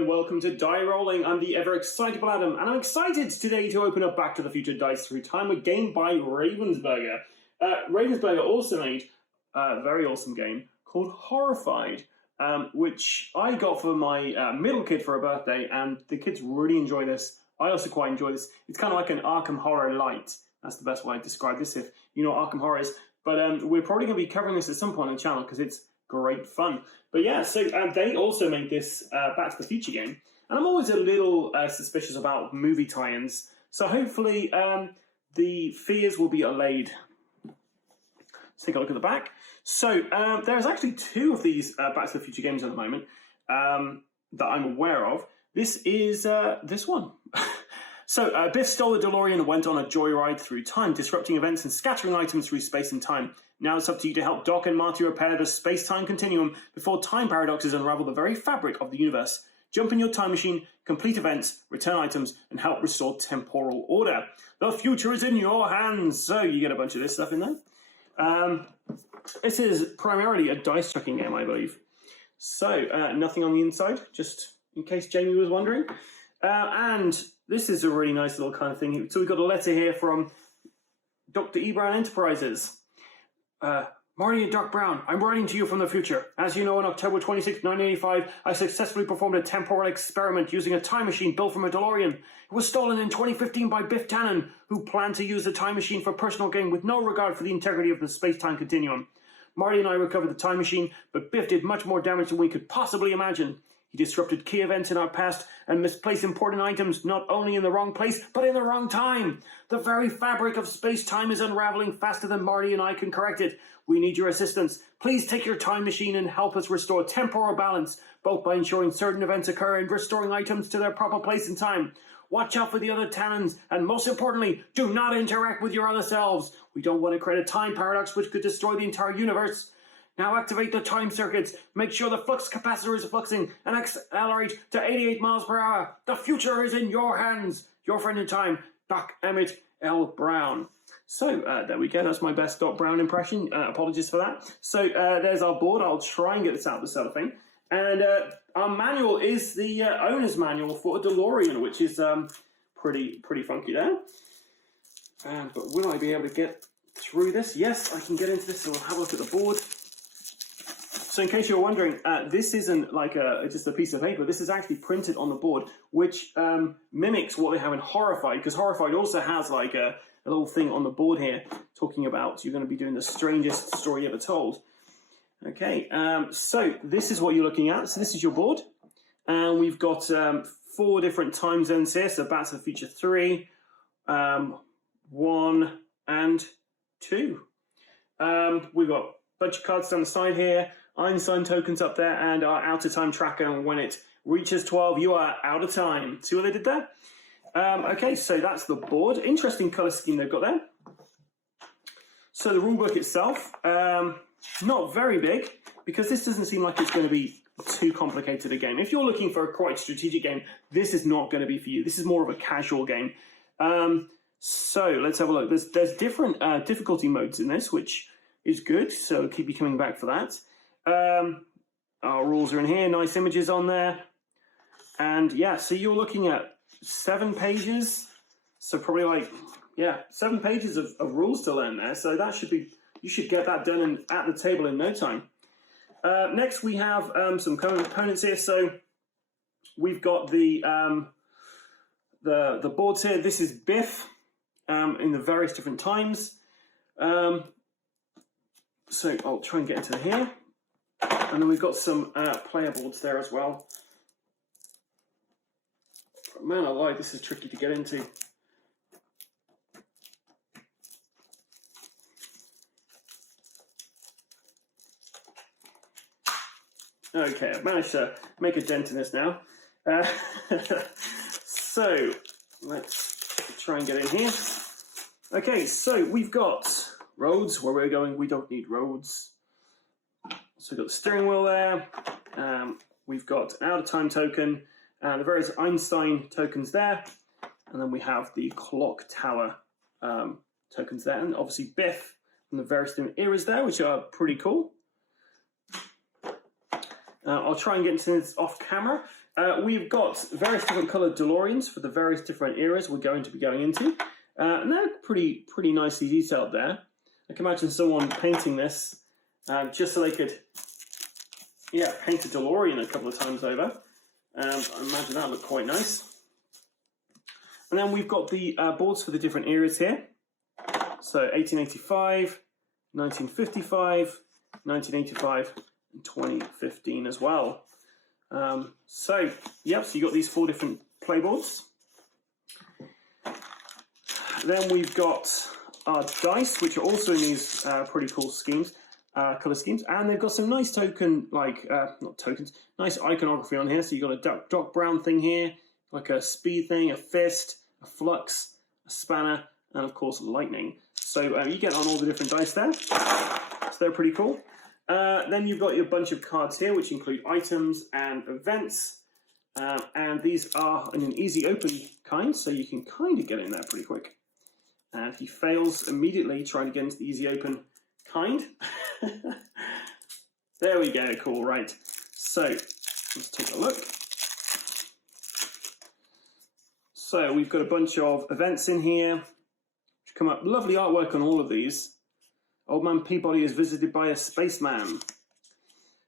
and welcome to Die Rolling. I'm the ever-excitable Adam, and I'm excited today to open up Back to the Future Dice Through Time, a game by Ravensburger. Ravensburger also made a very awesome game called Horrified, which I got for my middle kid for a birthday, and the kids really enjoy this. I also quite enjoy this. It's kind of like an Arkham Horror Light. That's the best way to describe this, if you know what Arkham Horror is. But we're probably going to be covering this at some point on the channel, because it's great fun. But yeah, so they also made this Back to the Future game. And I'm always a little suspicious about movie tie-ins. So hopefully the fears will be allayed. Let's take a look at the back. So there's actually two of these Back to the Future games at the moment that I'm aware of. This is this one. So Biff stole the DeLorean and went on a joyride through time, disrupting events and scattering items through space and time. Now it's up to you to help Doc and Marty repair the space-time continuum before time paradoxes unravel the very fabric of the universe. Jump in your time machine, complete events, return items, and help restore temporal order. The future is in your hands! So you get a bunch of this stuff in there. This is primarily a dice-chucking game, I believe. So, nothing on the inside, just in case Jamie was wondering. And this is a really nice little kind of thing. So we've got a letter here from Dr. E. Brown Enterprises. Marty and Doc Brown, I'm writing to you from the future. As you know, on October 26, 1985, I successfully performed a temporal experiment using a time machine built from a DeLorean. It was stolen in 2015 by Biff Tannen, who planned to use the time machine for personal gain with no regard for the integrity of the space-time continuum. Marty and I recovered the time machine, but Biff did much more damage than we could possibly imagine. He disrupted key events in our past and misplaced important items not only in the wrong place, but in the wrong time. The very fabric of space-time is unraveling faster than Marty and I can correct it. We need your assistance. Please take your time machine and help us restore temporal balance, both by ensuring certain events occur and restoring items to their proper place in time. Watch out for the other Tannens, and most importantly, do not interact with your other selves. We don't want to create a time paradox which could destroy the entire universe. Now activate the time circuits, make sure the flux capacitor is fluxing, and accelerate to 88 miles per hour. The future is in your hands. Your friend in time, Doc Emmett L. Brown. So there we go, that's my best Doc Brown impression. Apologies for that. So there's our board. I'll try and get this out of the cellophane. And our manual is the owner's manual for a DeLorean, which is pretty funky there. But will I be able to get through this? Yes, I can get into this, so we'll have a look at the board. So in case you're wondering, this isn't like just a piece of paper. This is actually printed on the board, which mimics what they have in Horrified, because Horrified also has like a little thing on the board here talking about you're going to be doing the strangest story ever told. Okay, so this is what you're looking at. So this is your board, and we've got 4 different time zones here. So Back to the Future 3, 1, and 2. We've got a bunch of cards down the side here, Einstein tokens up there, and our out of time tracker. And when it reaches 12, you are out of time. See what they did there? Okay, so that's the board. Interesting color scheme they've got there. So the rulebook itself, not very big, because this doesn't seem like it's going to be too complicated a game. If you're looking for a quite strategic game, this is not going to be for you. This is more of a casual game. So let's have a look. There's different difficulty modes in this, which is good. So keep you coming back for that. Our rules are in here. Nice images on there. And yeah, so you're looking at 7 pages. So probably like, yeah, 7 pages of rules to learn there. So that should be, you should get that done at the table in no time. Next we have some components here. So we've got the boards here. This is Biff in the various different times. So I'll try and get into here. And then we've got some player boards there as well. Man alive, this is tricky to get into. Okay, I've managed to make a dent in this now. So let's try and get in here. Okay, so we've got roads. Where we're going, we don't need roads. So we've got the steering wheel there. We've got an out-of-time token, the various Einstein tokens there, and then we have the clock tower tokens there, and obviously Biff and the various different eras there, which are pretty cool. I'll try and get into this off camera. We've got various different coloured DeLoreans for the various different eras we're going to be going into. And they're pretty nicely detailed there. I can imagine someone painting this just so they could, yeah, paint a DeLorean a couple of times over. I imagine that looked quite nice. And then we've got the boards for the different eras here. So 1885, 1955, 1985, and 2015 as well. So you got these 4 different playboards. Then we've got our dice, which are also in these pretty cool schemes, color schemes, and they've got some nice token, not tokens, nice iconography on here. So you've got a Doc Brown thing here, like a speed thing, a fist, a flux, a spanner, and of course lightning. So you get on all the different dice there. So they're pretty cool. Then you've got your bunch of cards here, which include items and events. And these are in an easy open kind, so you can kind of get in there pretty quick. And if he fails immediately trying to get into the easy open kind. There we go, cool, right. So let's take a look. So we've got a bunch of events in here, which come up. Lovely artwork on all of these. Old Man Peabody is visited by a spaceman.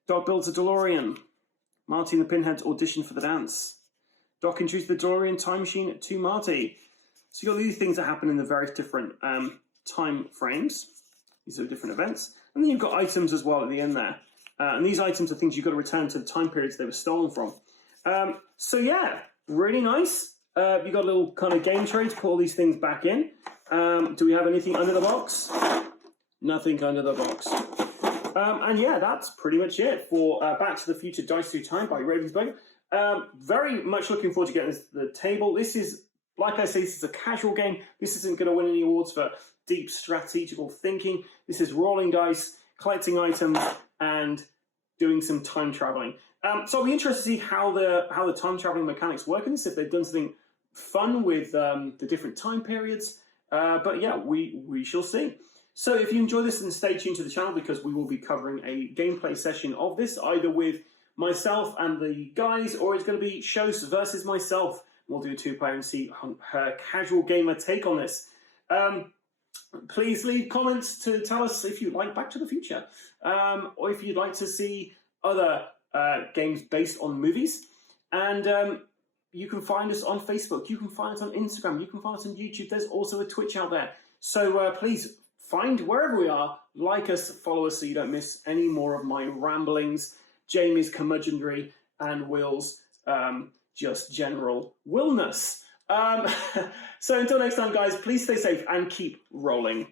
Doc builds a DeLorean. Marty and the Pinheads audition for the dance. Doc introduces the DeLorean time machine to Marty. So you've got these things that happen in the various different time frames. These are different events. And then you've got items as well at the end there. And these items are things you've got to return to the time periods they were stolen from. So yeah, really nice. You've got a little kind of game tray to put all these things back in. Do we have anything under the box? Nothing under the box. And yeah, that's pretty much it for Back to the Future Dice Through Time by Ravensburger. Very much looking forward to getting this to the table. This is, like I say, this is a casual game. This isn't going to win any awards for deep strategical thinking. This is rolling dice, collecting items, and doing some time traveling. So I'll be interested to see how the time traveling mechanics work in this, if they've done something fun with the different time periods. But yeah, we shall see. So if you enjoy this, then stay tuned to the channel, because we will be covering a gameplay session of this, either with myself and the guys, or it's going to be Shows versus myself. We'll do a 2-player and see her casual gamer take on this. Please leave comments to tell us if you like Back to the Future, or if you'd like to see other games based on movies. And you can find us on Facebook, you can find us on Instagram, you can find us on YouTube. There's also a Twitch out there. So please find wherever we are, like us, follow us so you don't miss any more of my ramblings, Jamie's curmudgeonry, and Will's just general willness. So until next time, guys, please stay safe and keep rolling.